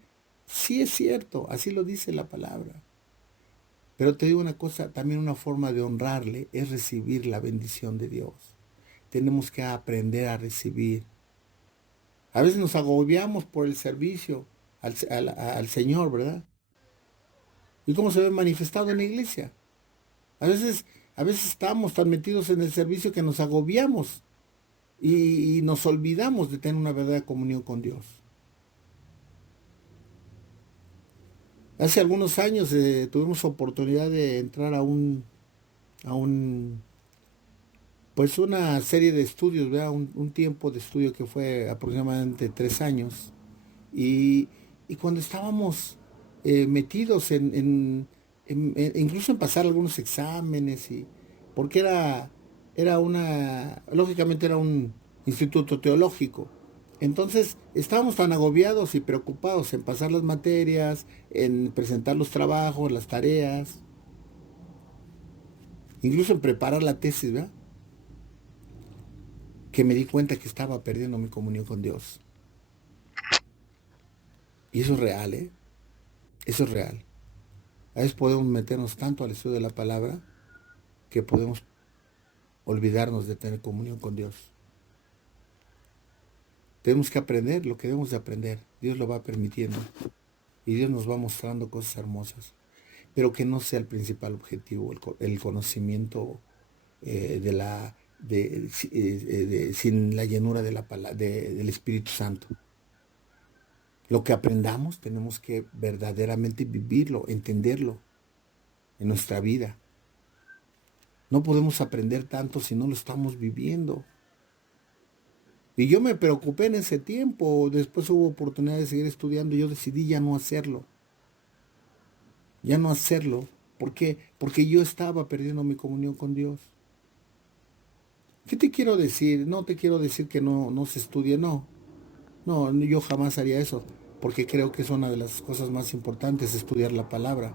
Sí es cierto, así lo dice la palabra. Pero te digo una cosa, también una forma de honrarle es recibir la bendición de Dios. Tenemos que aprender a recibir. A veces nos agobiamos por el servicio al Señor, ¿verdad? ¿Y cómo se ve manifestado en la iglesia? A veces, a veces estamos tan metidos en el servicio que nos agobiamos y nos olvidamos de tener una verdadera comunión con Dios. Hace algunos años tuvimos oportunidad de entrar a un pues una serie de estudios, ¿verdad? Un tiempo de estudio que fue aproximadamente 3 años. Y, y cuando estábamos metidos incluso en pasar algunos exámenes, porque lógicamente era un instituto teológico. Entonces estábamos tan agobiados y preocupados en pasar las materias, en presentar los trabajos, las tareas, incluso en preparar la tesis, ¿verdad? Que me di cuenta que estaba perdiendo mi comunión con Dios. Y eso es real, ¿eh? Eso es real. A veces podemos meternos tanto al estudio de la palabra que podemos olvidarnos de tener comunión con Dios. Tenemos que aprender lo que debemos de aprender. Dios lo va permitiendo. Y Dios nos va mostrando cosas hermosas. Pero que no sea el principal objetivo, el conocimiento sin la llenura de del Espíritu Santo. Lo que aprendamos tenemos que verdaderamente vivirlo, entenderlo en nuestra vida. No podemos aprender tanto si no lo estamos viviendo. Y yo me preocupé en ese tiempo, después hubo oportunidad de seguir estudiando y yo decidí ya no hacerlo. Ya no hacerlo. ¿Por qué? Porque yo estaba perdiendo mi comunión con Dios. ¿Qué te quiero decir? No te quiero decir que no se estudie, no. No, yo jamás haría eso, porque creo que es una de las cosas más importantes, estudiar la palabra.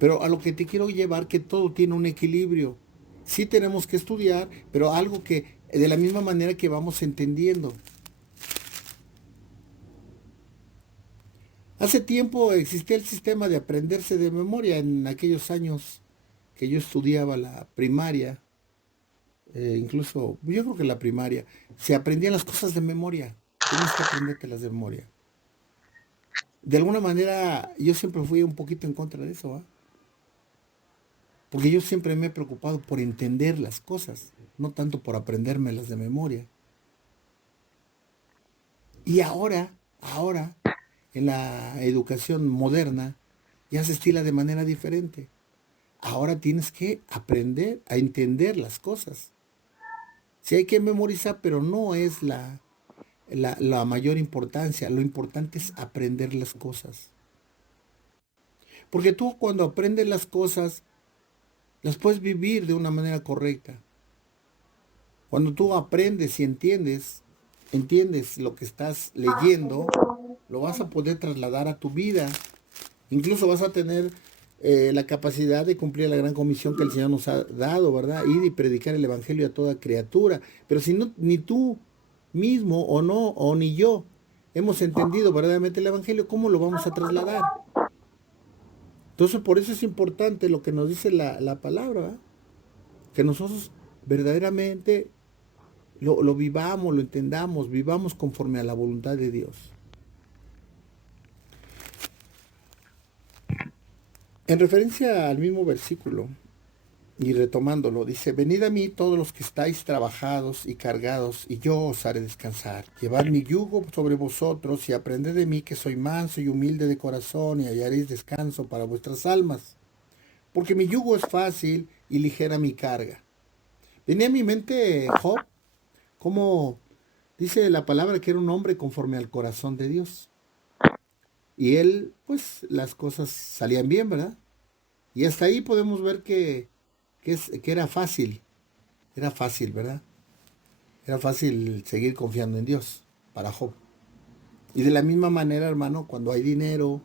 Pero a lo que te quiero llevar, que todo tiene un equilibrio. Sí tenemos que estudiar, pero algo que de la misma manera que vamos entendiendo. Hace tiempo existía el sistema de aprenderse de memoria en aquellos años que yo estudiaba la primaria, incluso yo creo que la primaria, se aprendían las cosas de memoria. Tienes que aprendértelas de memoria. De alguna manera yo siempre fui un poquito en contra de eso, ¿eh? Porque yo siempre me he preocupado por entender las cosas, no tanto por aprendérmelas de memoria. Y ahora, en la educación moderna, ya se estila de manera diferente. Ahora tienes que aprender a entender las cosas. Sí hay que memorizar, pero no es la mayor importancia. Lo importante es aprender las cosas. Porque tú cuando aprendes las cosas, las puedes vivir de una manera correcta. Cuando tú aprendes y entiendes lo que estás leyendo, lo vas a poder trasladar a tu vida. Incluso vas a tener la capacidad de cumplir la gran comisión que el Señor nos ha dado, ¿verdad? Ir y predicar el Evangelio a toda criatura. Pero si no, ni tú mismo o ni yo hemos entendido verdaderamente el Evangelio, ¿cómo lo vamos a trasladar? Entonces, por eso es importante lo que nos dice la palabra, ¿eh? Que nosotros verdaderamente lo vivamos, lo entendamos, vivamos conforme a la voluntad de Dios. En referencia al mismo versículo, y retomándolo, dice, venid a mí todos los que estáis trabajados y cargados, y yo os haré descansar. Llevad mi yugo sobre vosotros y aprended de mí, que soy manso y humilde de corazón, y hallaréis descanso para vuestras almas. Porque mi yugo es fácil y ligera mi carga. Venía a mi mente Job, como dice la palabra que era un hombre conforme al corazón de Dios. Y él, pues, las cosas salían bien, ¿verdad? Y hasta ahí podemos ver que era fácil, ¿verdad? Era fácil seguir confiando en Dios para Job. Y de la misma manera, hermano, cuando hay dinero,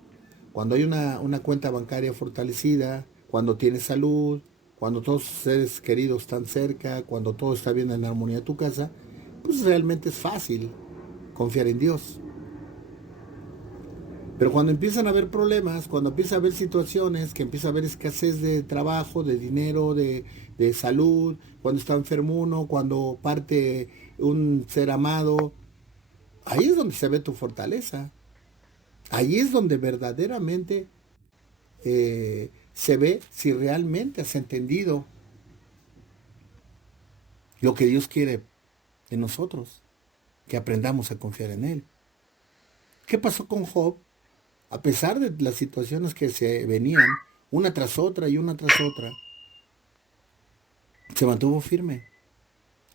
cuando hay una cuenta bancaria fortalecida, cuando tienes salud, cuando todos tus seres queridos están cerca, cuando todo está bien en armonía de tu casa, pues realmente es fácil confiar en Dios. Pero cuando empiezan a haber problemas, cuando empieza a haber situaciones, que empieza a haber escasez de trabajo, de dinero, de salud, cuando está enfermo uno, cuando parte un ser amado, ahí es donde se ve tu fortaleza. Ahí es donde verdaderamente se ve si realmente has entendido lo que Dios quiere de nosotros, que aprendamos a confiar en Él. ¿Qué pasó con Job? A pesar de las situaciones que se venían, una tras otra y una tras otra, se mantuvo firme.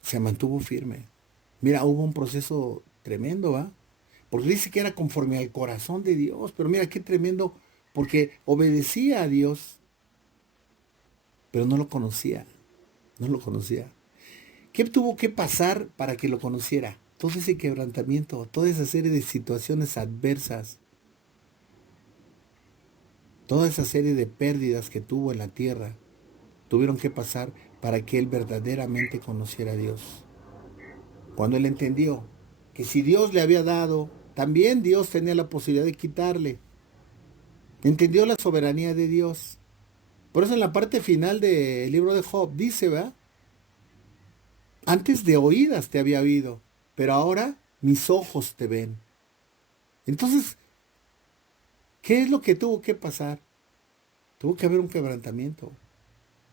se mantuvo firme. Mira, hubo un proceso tremendo, ¿va? Porque dice que era conforme al corazón de Dios, pero mira qué tremendo, porque obedecía a Dios, pero no lo conocía, no lo conocía. ¿Qué tuvo que pasar para que lo conociera? Todo ese quebrantamiento, toda esa serie de situaciones adversas, toda esa serie de pérdidas que tuvo en la tierra, tuvieron que pasar para que él verdaderamente conociera a Dios. Cuando él entendió que si Dios le había dado, también Dios tenía la posibilidad de quitarle. Entendió la soberanía de Dios. Por eso en la parte final del libro de Job dice, ¿verdad? Antes de oídas te había oído, pero ahora mis ojos te ven. Entonces, ¿qué es lo que tuvo que pasar? Tuvo que haber un quebrantamiento.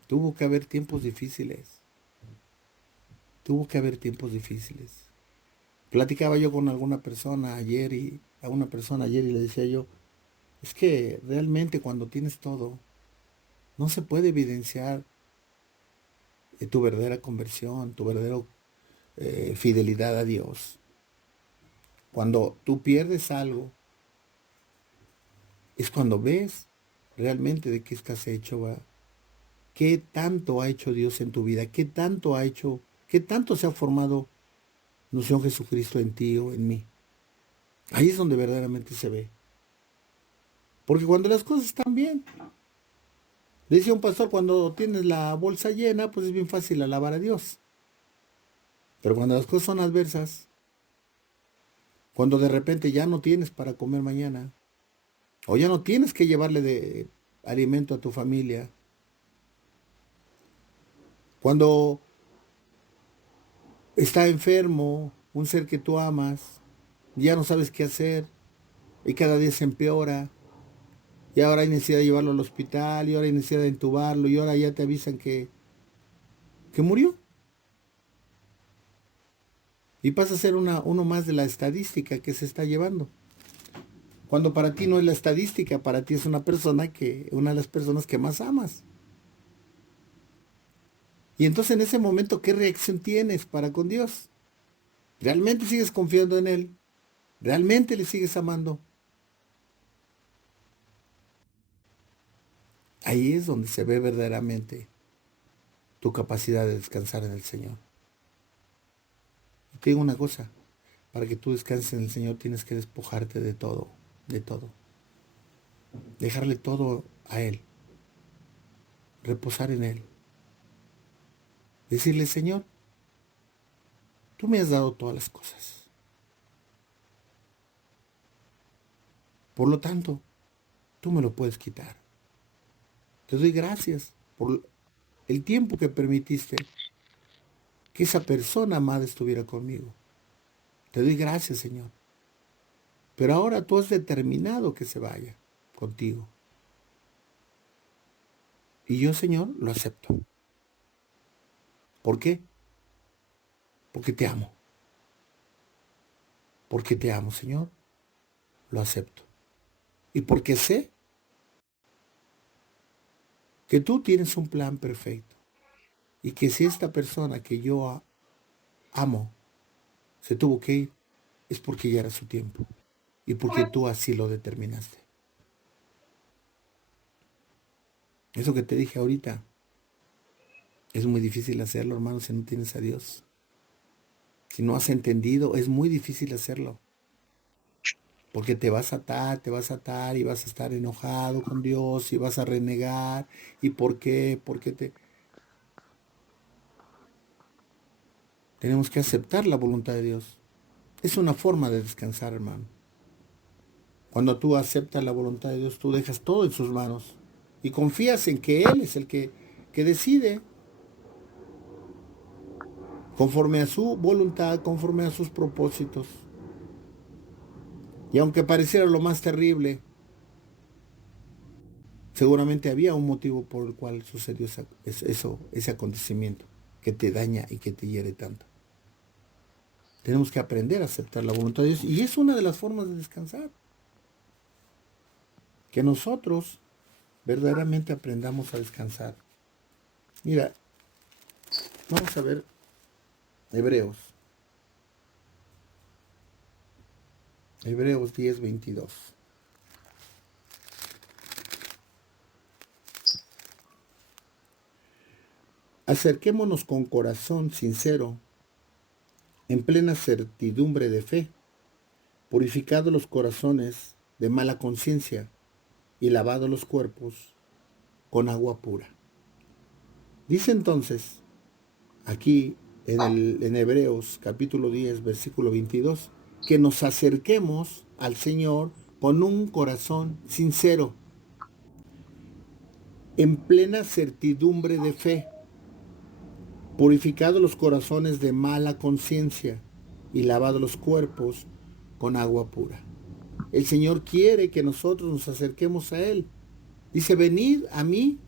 Tuvo que haber tiempos difíciles. Tuvo que haber tiempos difíciles. Platicaba yo con alguna persona ayer y a una persona ayer y le decía yo, es que realmente cuando tienes todo, no se puede evidenciar tu verdadera conversión, tu verdadera fidelidad a Dios. Cuando tú pierdes algo, es cuando ves realmente de qué estás hecho, ¿va? ¿Qué tanto ha hecho Dios en tu vida? ¿Qué tanto ha hecho, qué tanto se ha formado nuestro Señor Jesucristo en ti o en mí? Ahí es donde verdaderamente se ve. Porque cuando las cosas están bien, decía un pastor, cuando tienes la bolsa llena, pues es bien fácil alabar a Dios. Pero cuando las cosas son adversas, cuando de repente ya no tienes para comer mañana, o ya no tienes que llevarle de alimento a tu familia, cuando está enfermo un ser que tú amas, ya no sabes qué hacer y cada día se empeora, y ahora hay necesidad de llevarlo al hospital, y ahora hay necesidad de entubarlo, y ahora ya te avisan que murió. Y pasa a ser uno más de la estadística que se está llevando. Cuando para ti no es la estadística, para ti es una de las personas que más amas. Y entonces en ese momento, ¿qué reacción tienes para con Dios? ¿Realmente sigues confiando en Él? ¿Realmente le sigues amando? Ahí es donde se ve verdaderamente tu capacidad de descansar en el Señor. Y te digo una cosa, para que tú descanses en el Señor tienes que despojarte de todo, de todo. Dejarle todo a Él, reposar en Él. Decirle, Señor, tú me has dado todas las cosas. Por lo tanto, tú me lo puedes quitar. Te doy gracias por el tiempo que permitiste que esa persona amada estuviera conmigo. Te doy gracias, Señor. Pero ahora tú has determinado que se vaya contigo. Y yo, Señor, lo acepto. ¿Por qué? Porque te amo. Porque te amo, Señor. Lo acepto. Y porque sé que tú tienes un plan perfecto. Y que si esta persona que yo amo se tuvo que ir, es porque ya era su tiempo. Y porque tú así lo determinaste. Eso que te dije ahorita, es muy difícil hacerlo, hermano, si no tienes a Dios. Si no has entendido, es muy difícil hacerlo. Porque te vas a atar y vas a estar enojado con Dios y vas a renegar. ¿Y por qué? Porque tenemos que aceptar la voluntad de Dios. Es una forma de descansar, hermano. Cuando tú aceptas la voluntad de Dios, tú dejas todo en sus manos y confías en que Él es el que decide conforme a su voluntad, conforme a sus propósitos. Y aunque pareciera lo más terrible, seguramente había un motivo por el cual sucedió ese acontecimiento que te daña y que te hiere tanto. Tenemos que aprender a aceptar la voluntad de Dios y es una de las formas de descansar. Que nosotros verdaderamente aprendamos a descansar. Mira, vamos a ver Hebreos. Hebreos 10:22. Acerquémonos con corazón sincero, en plena certidumbre de fe, purificados los corazones de mala conciencia y lavados los cuerpos con agua pura. Dice entonces, aquí en Hebreos capítulo 10, versículo 22, que nos acerquemos al Señor con un corazón sincero, en plena certidumbre de fe, purificados los corazones de mala conciencia y lavados los cuerpos con agua pura. El Señor quiere que nosotros nos acerquemos a Él. Dice, venid a mí.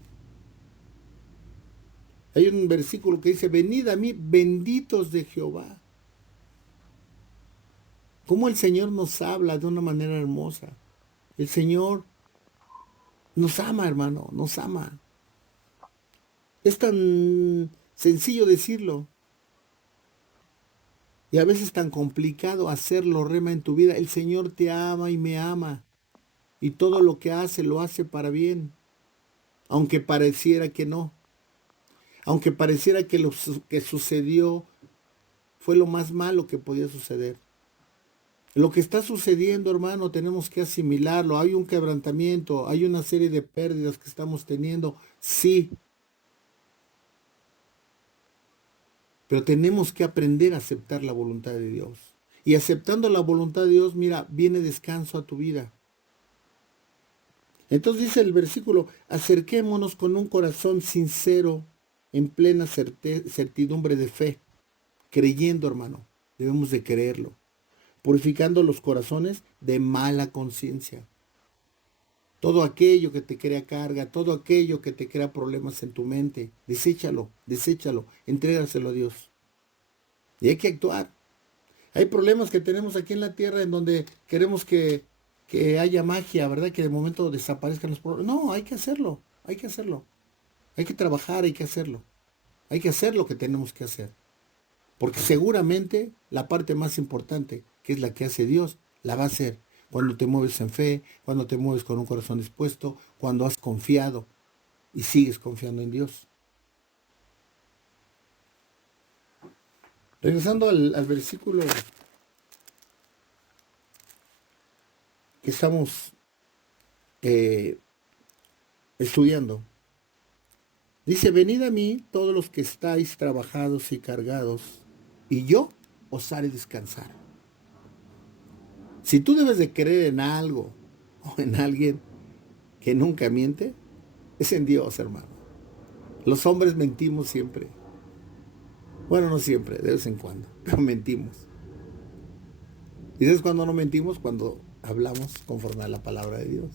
Hay un versículo que dice, venid a mí, benditos de Jehová. Cómo el Señor nos habla de una manera hermosa. El Señor nos ama, hermano, nos ama. Es tan sencillo decirlo y a veces tan complicado hacerlo, rema, en tu vida. El Señor te ama y me ama y todo lo que hace lo hace para bien, aunque pareciera que no, aunque pareciera que lo que sucedió fue lo más malo que podía suceder. Lo que está sucediendo, hermano, tenemos que asimilarlo. Hay un quebrantamiento, hay una serie de pérdidas que estamos teniendo, sí. Pero tenemos que aprender a aceptar la voluntad de Dios. Y aceptando la voluntad de Dios, mira, viene descanso a tu vida. Entonces dice el versículo, acerquémonos con un corazón sincero, en plena certidumbre de fe, creyendo, hermano, debemos de creerlo, purificando los corazones de mala conciencia. Todo aquello que te crea carga, todo aquello que te crea problemas en tu mente, deséchalo, entrégaselo a Dios. Y hay que actuar. Hay problemas que tenemos aquí en la tierra en donde queremos que haya magia, ¿verdad? Que de momento desaparezcan los problemas. No, hay que hacerlo, hay que hacerlo. Hay que trabajar, hay que hacerlo. Hay que hacer lo que tenemos que hacer. Porque seguramente la parte más importante, que es la que hace Dios, la va a hacer cuando te mueves en fe, cuando te mueves con un corazón dispuesto, cuando has confiado y sigues confiando en Dios. Regresando al versículo que estamos estudiando. Dice, venid a mí todos los que estáis trabajados y cargados, y yo os haré descansar. Si tú debes de creer en algo o en alguien que nunca miente, es en Dios, hermano. Los hombres mentimos siempre. Bueno, no siempre, de vez en cuando, pero mentimos. ¿Y sabes cuándo no mentimos? Cuando hablamos conforme a la palabra de Dios.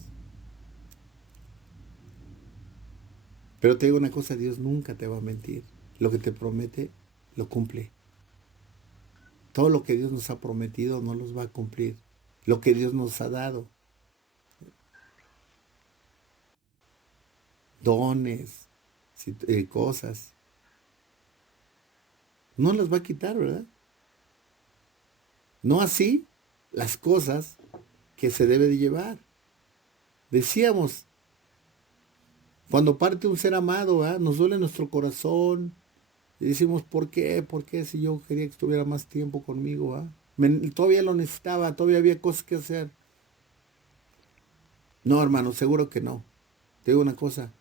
Pero te digo una cosa, Dios nunca te va a mentir. Lo que te promete, lo cumple. Todo lo que Dios nos ha prometido no los va a cumplir. Lo que Dios nos ha dado. Dones, cosas. No las va a quitar, ¿verdad? No así las cosas que se debe de llevar. Decíamos, cuando parte un ser amado, ¿verdad? Nos duele nuestro corazón. Y decimos, ¿por qué? ¿Por qué si yo quería que estuviera más tiempo conmigo? Todavía lo necesitaba, todavía había cosas que hacer. No, hermano, seguro que no. Te digo una cosa,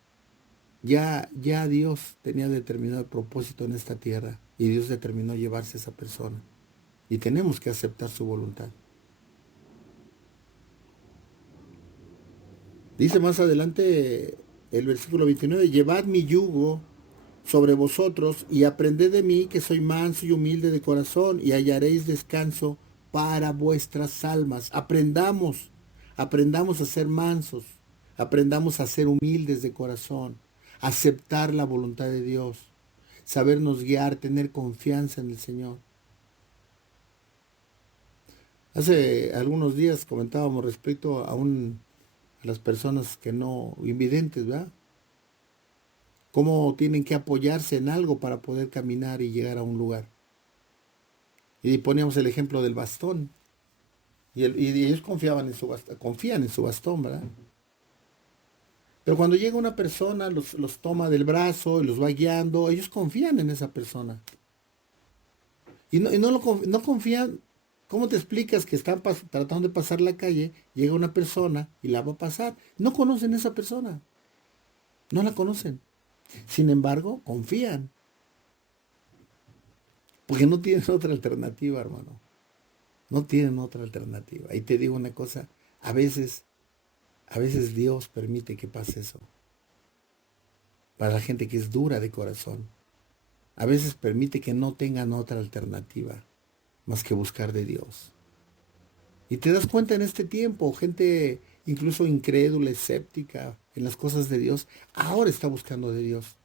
ya Dios tenía determinado el propósito en esta tierra y Dios determinó llevarse a esa persona. Y tenemos que aceptar su voluntad. Dice más adelante el versículo 29, llevad mi yugo sobre vosotros y aprended de mí, que soy manso y humilde de corazón, y hallaréis descanso para vuestras almas. Aprendamos a ser mansos, aprendamos a ser humildes de corazón, aceptar la voluntad de Dios, sabernos guiar, tener confianza en el Señor. Hace algunos días comentábamos respecto a las personas que no, invidentes, ¿verdad? Cómo tienen que apoyarse en algo para poder caminar y llegar a un lugar. Y poníamos el ejemplo del bastón. Y ellos confían en su bastón, ¿verdad? Pero cuando llega una persona, los toma del brazo y los va guiando, ellos confían en esa persona. No confían. ¿Cómo te explicas que están tratando de pasar la calle, llega una persona y la va a pasar? No conocen a esa persona. No la conocen. Sin embargo, confían. Porque no tienen otra alternativa, hermano. No tienen otra alternativa. Y te digo una cosa, a veces Dios permite que pase eso. Para la gente que es dura de corazón. A veces permite que no tengan otra alternativa más que buscar de Dios. Y te das cuenta en este tiempo, gente incluso incrédula, escéptica en las cosas de Dios, ahora está buscando de Dios.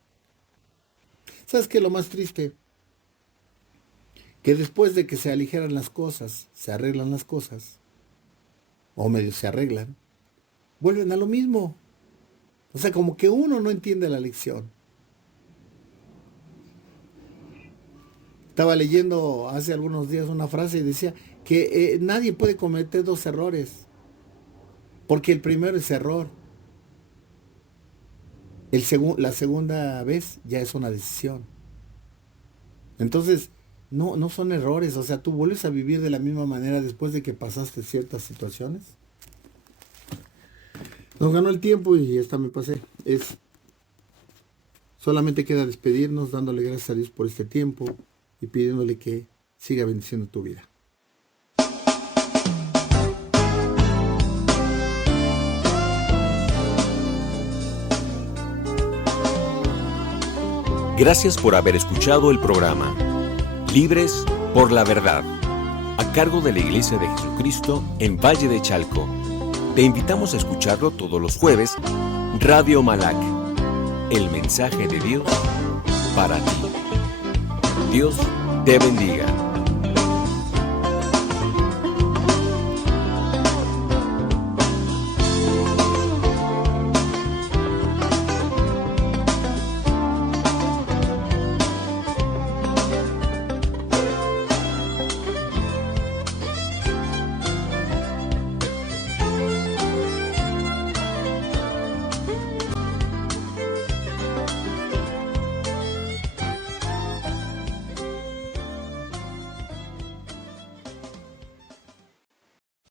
¿Sabes qué es lo más triste? Que después de que se aligeran las cosas, se arreglan las cosas, o medio se arreglan, vuelven a lo mismo. O sea, como que uno no entiende la lección. Estaba leyendo hace algunos días una frase y decía que nadie puede cometer dos errores, porque el primero es error. La segunda vez ya es una decisión. Entonces, no son errores, o sea, tú vuelves a vivir de la misma manera después de que pasaste ciertas situaciones. Nos ganó el tiempo y esta me pasé. Solamente queda despedirnos dándole gracias a Dios por este tiempo y pidiéndole que siga bendiciendo tu vida. Gracias por haber escuchado el programa Libres por la Verdad, a cargo de la Iglesia de Jesucristo en Valle de Chalco. Te invitamos a escucharlo todos los jueves, Radio Malac, el mensaje de Dios para ti. Dios te bendiga.